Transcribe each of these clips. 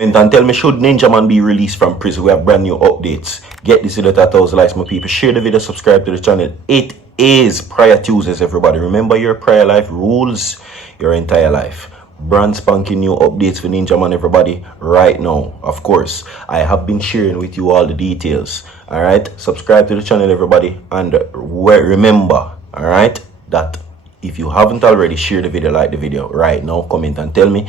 And tell me, should Ninjaman be released from prison? We have brand new updates. Get this video to 1,000 likes, my people. Share the video, subscribe to the channel. It is Prayer Tuesdays, everybody. Remember, your prayer life rules your entire life. Brand spanking new updates for Ninjaman, everybody, right now. Of course, I have been sharing with you all the details. All right, subscribe to the channel, everybody, and remember, all right, that if you haven't already, share the video, like the video right now, comment and tell me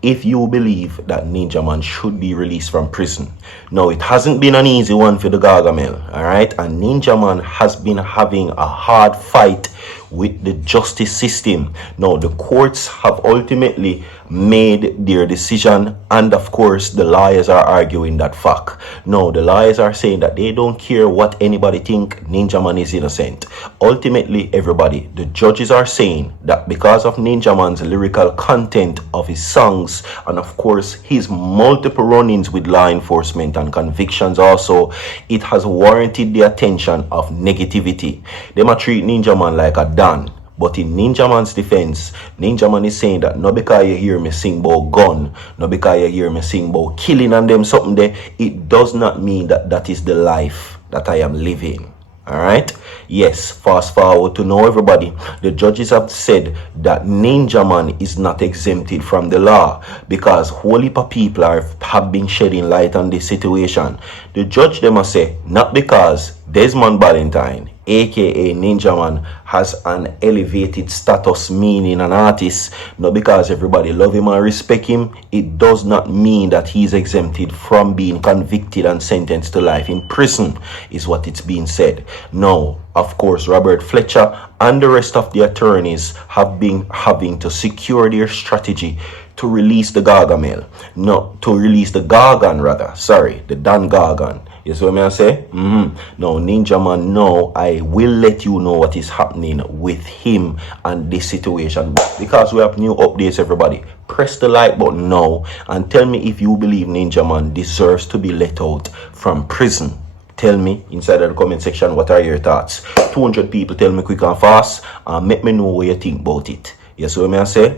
if you believe that Ninjaman should be released from prison. Now, it hasn't been an easy one for the Gargamel, all right? And Ninjaman has been having a hard fight with the justice system. Now, the courts have ultimately made their decision, and of course, the lawyers are arguing that fact. Now, the lawyers are saying that they don't care what anybody think, Ninjaman is innocent. Ultimately, everybody, the judges are saying that because of Ninjaman's lyrical content of his songs, and of course his multiple run-ins with law enforcement and convictions also, it has warranted the attention of negativity. They might treat Ninjaman like a Don. But in Ninjaman's defense, Ninjaman is saying that not because you hear me sing about gun, not because you hear me sing about killing and them something there, it does not mean that that is the life that I am living. All right, yes, fast forward to now, everybody, the judges have said that Ninjaman is not exempted from the law because whole heap of people have been shedding light on this situation. The judge them must say not because Desmond Valentine, aka Ninjaman, has an elevated status, meaning an artist, not because everybody love him and respect him, it does not mean that he's exempted from being convicted and sentenced to life in prison, is what it's being said. Now, of course, Robert Fletcher and the rest of the attorneys have been having to secure their strategy to release the Gargamel. No, to release the Gargan rather. Sorry, the Dan Gargan. You see what I say? Now, Ninjaman, no, I will let you know what is happening with him and this situation. Because we have new updates, everybody. Press the like button now and tell me if you believe Ninjaman deserves to be let out from prison. Tell me inside of the comment section what are your thoughts. 200 people tell me quick and fast and make me know what you think about it. Yes, what I say?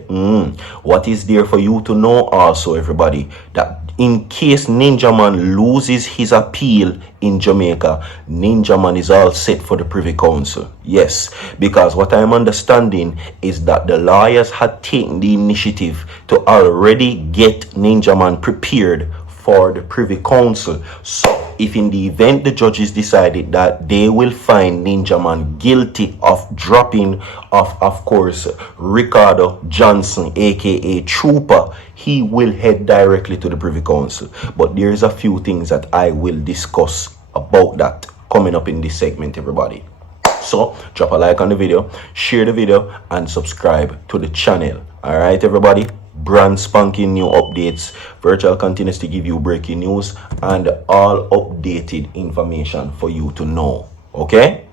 What is there for you to know also, everybody, that in case Ninjaman loses his appeal in Jamaica, Ninjaman is all set for the Privy Council. Yes, because what I'm understanding is that the lawyers had taken the initiative to already get Ninjaman prepared for the Privy Council. So if in the event the judges decided that they will find Ninjaman guilty of dropping of course, Ricardo Johnson, aka Trooper, he will head directly to the Privy Council. But there's a few things that I will discuss about that coming up in this segment, everybody. So drop a like on the video, share the video, and subscribe to the channel. All right, everybody. Brand spanking new updates. Virtual continues to give you breaking news and all updated information for you to know. Okay?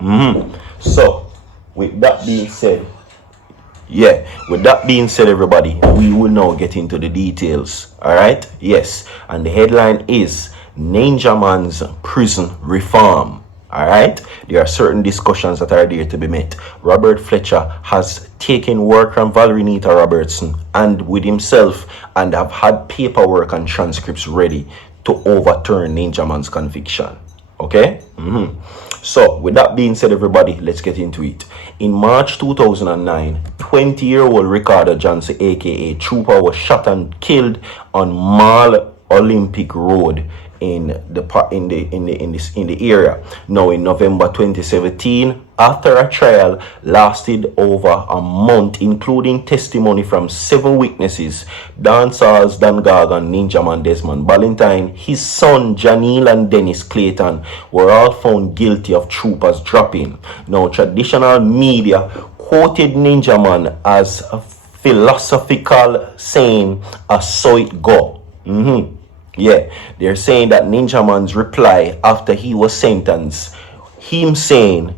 So with that being said, everybody, we will now get into the details. All right? Yes. And the headline is Ninjaman's prison reform. All right, there are certain discussions that are there to be met. Robert Fletcher has taken work from Valerie Nita Robertson and with himself and have had paperwork and transcripts ready to overturn Ninjaman's conviction. Okay? So, with that being said, everybody, let's get into it. In March 2009, 20-year-old Ricardo Johnson, aka Trooper, was shot and killed on Mall Olympic Road in the area. Now, in November 2017, after a trial lasted over a month, including testimony from 7 witnesses, dancers Dan Gargan, Ninjaman, Desmond Valentine, his son Janelle and Dennis Clayton were all found guilty of Troopers dropping. Now, traditional media quoted Ninjaman as a philosophical saying, "So it go." Yeah, they're saying that Ninjaman's reply after he was sentenced, him saying,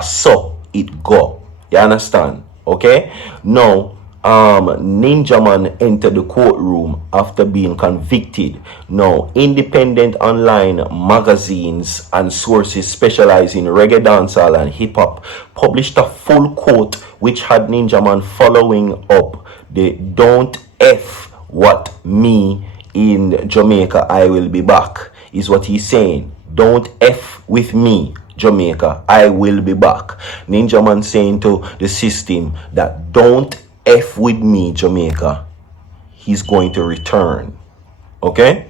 "So it go." You understand? Okay? Now, Ninjaman entered the courtroom after being convicted. Now, independent online magazines and sources specializing in reggae, dancehall, and hip-hop published a full quote which had Ninjaman following up the "Don't F what me" in Jamaica, I will be back, is what he's saying. Don't F with me, Jamaica, I will be back. Ninjaman saying to the system that don't F with me, Jamaica, he's going to return. Okay?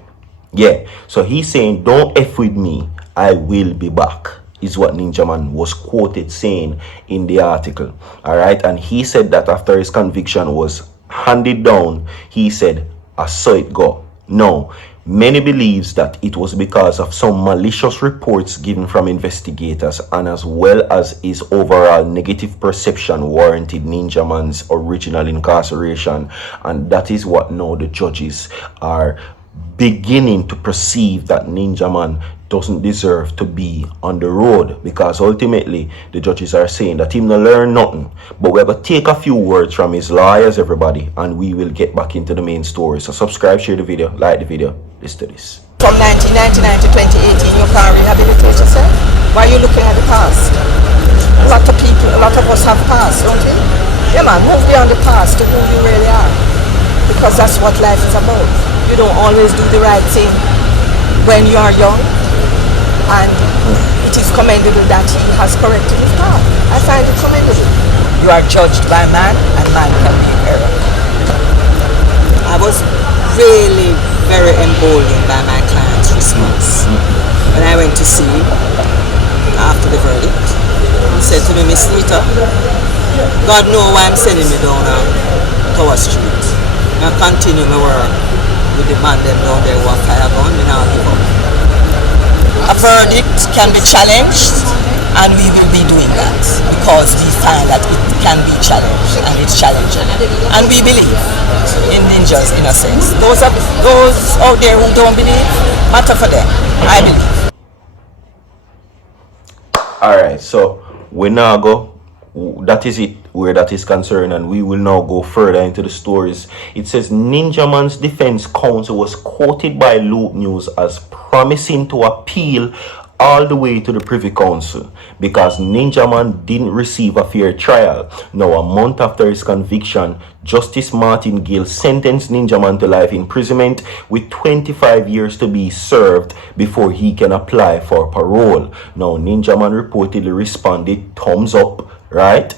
Yeah. So he's saying, don't F with me, I will be back, is what Ninjaman was quoted saying in the article. All right. And he said that after his conviction was handed down, he said, I saw it go. No. Many believes that it was because of some malicious reports given from investigators, and as well as his overall negative perception warranted Ninjaman's original incarceration. And that is what now the judges are beginning to perceive, that Ninjaman doesn't deserve to be on the road, because ultimately the judges are saying that him no learn nothing. But we're going to take a few words from his lawyers, everybody, and we will get back into the main story. So subscribe, share the video, like the video. Let's do this. From 1999 to 2018, you can't rehabilitate yourself. Why are you looking at the past? A lot of people, a lot of us have past, don't we? Yeah man, move beyond the past to who you really are, because that's what life is about. You don't always do the right thing when you are young, and it is commendable that he has corrected his path. I find it commendable. You are judged by man, and man can be error. I was really very emboldened by my client's response. When I went to see him after the verdict, he said to me, Miss Nita, God knows why I'm sending me down Tower Street. I continue my work with the man them down there who are fire gun, me now give up. A verdict can be challenged, and we will be doing that because we find that it can be challenged, and it's challenging. And we believe in Ninja's innocence. Those out there who don't believe, matter for them. I believe. Alright, so we now go. That is it where that is concerned, and we will now go further into the stories. It says Ninjaman's defense counsel was quoted by Loop News as promising to appeal all the way to the Privy Council because Ninjaman didn't receive a fair trial. Now, a month after his conviction, Justice Martin Gill sentenced Ninjaman to life imprisonment with 25 years to be served before he can apply for parole. Now, Ninjaman reportedly responded, thumbs up, right?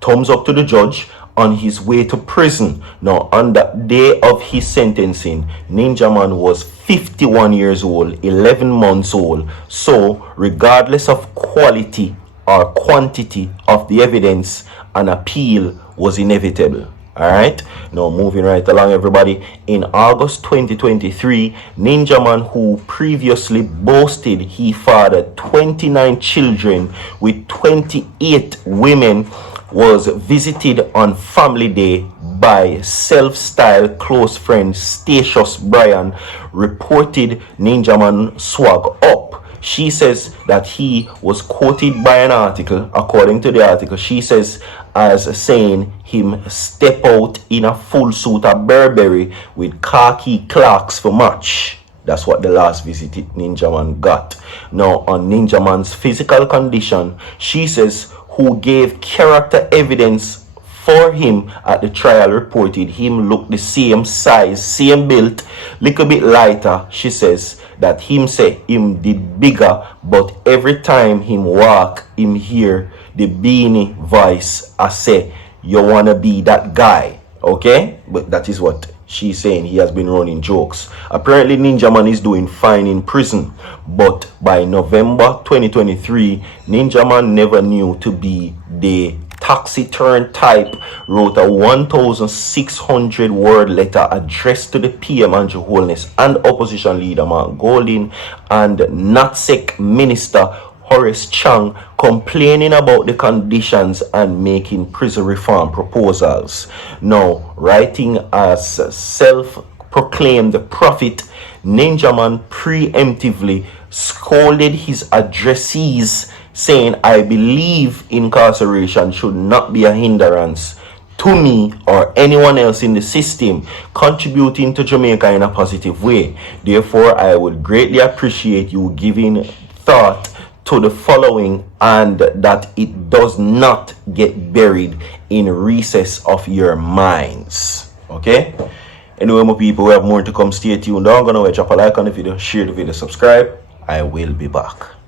Thumbs up to the judge on his way to prison. Now, on the day of his sentencing, Ninjaman was 51 years old, 11 months old. So, regardless of quality or quantity of the evidence, an appeal was inevitable. Alright, now moving right along, everybody. In August 2023, Ninjaman, who previously boasted he fathered 29 children with 28 women, was visited on Family Day by self-styled close friend Statius Bryan, reported Ninjaman swag up. She says that he was quoted by an article. According to the article, she says as saying him step out in a full suit of Burberry with khaki clocks for match. That's what the last visit Ninjaman got. Now, on Ninjaman's physical condition, she says who gave character evidence for him at the trial reported him look the same size, same build, little bit lighter. She says that him say him did bigger, but every time him walk, him hear the beanie voice. I say, you wanna be that guy, okay? But that is what she's saying. He has been running jokes. Apparently, Ninjaman is doing fine in prison, but by November 2023, Ninjaman never knew to be the taciturn type, wrote a 1,600 word letter addressed to the PM Andrew Holness and opposition leader Mark Golding and NATSEC minister Horace Chang, complaining about the conditions and making prison reform proposals. Now, writing as self-proclaimed prophet, Ninjaman preemptively scolded his addressees, saying, I believe incarceration should not be a hindrance to me or anyone else in the system contributing to Jamaica in a positive way. Therefore, I would greatly appreciate you giving thought to the following and that it does not get buried in recess of your minds. Okay? Anyway, my people, we have more to come. Stay tuned. Don't go nowhere. Drop a like on the video, share the video, subscribe. I will be back.